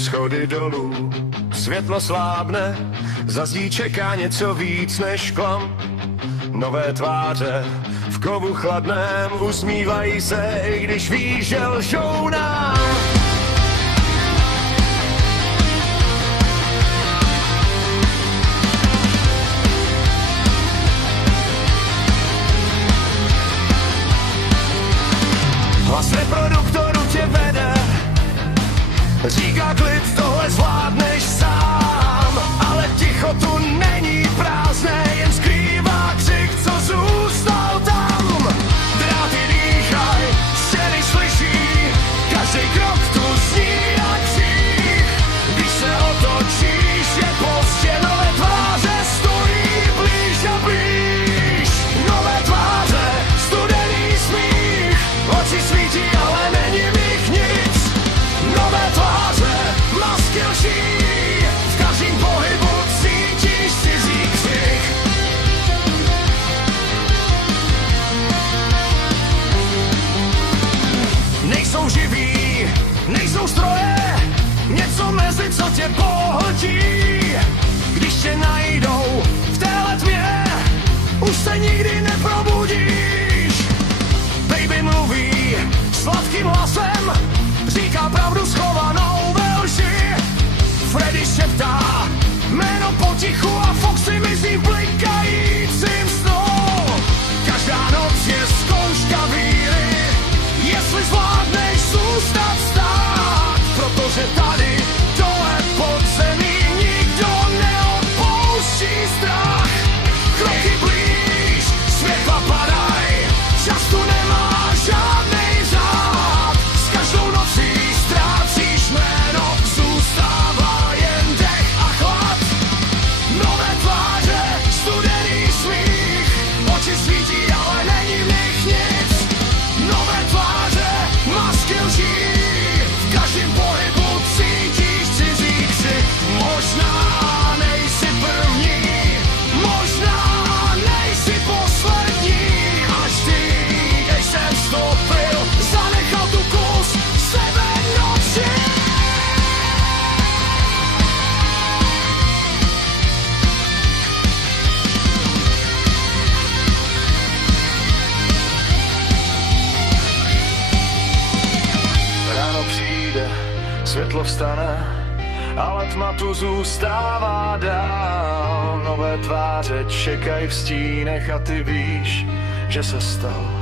schody dolů. Světlo slábne, za zdí čeká něco víc než klam. Nové tváře v kovu chladném usmívají se, i když ví, že lžou nám. Hlas reproduktoru tě vede, říká klid, tohle zvládneš sám. Ale ticho tu není prázdné, jen skrývá křik, co zůstal tam. Dráty dýchaj, stěny slyší, každý krok tu zní jak hřích. Když se otočíš, je pozdě, nové tváře stojí blíž a blíž. Nové tváře, studený smích, oči svítí, ale není v nich nic. Nové tváře, masky lží, v každým pohybu cítíš cizí křik. Nejsou živí, nejsou stroje, něco mezi, co tě pohltí. Když tě najdou v téhle tmě, už se nikdy neprobudíš. Baby mluví sladkým hlasem, říká pravdu schovanou ve lži. Freddy šeptá jméno potichu a Foxy mizí v blikajícím snu. Každá noc je zkouška víry, jestli zvládneš zůstat stát. Protože tady dole pod zemí nikdo neopouští strach. Kroky blíž, světla padaj, čas tu nemá žádnej řád. S každou nocí ztrácíš jméno, zůstává jen dech a chlad. Nové tváře, studený smích, oči svítí, ale není v nich nic. Nové tváře, masky lží, v každém pohybu cítíš cizí křik. Možná nejsi první, možná nejsi poslední, až ty, když jsem vstoupil, zanechal tu kus sebe noci. Ráno přijde, světlo vstane, ale tma tu zůstává dál. Nové tváře čekají v stínech a ty víš, že se stal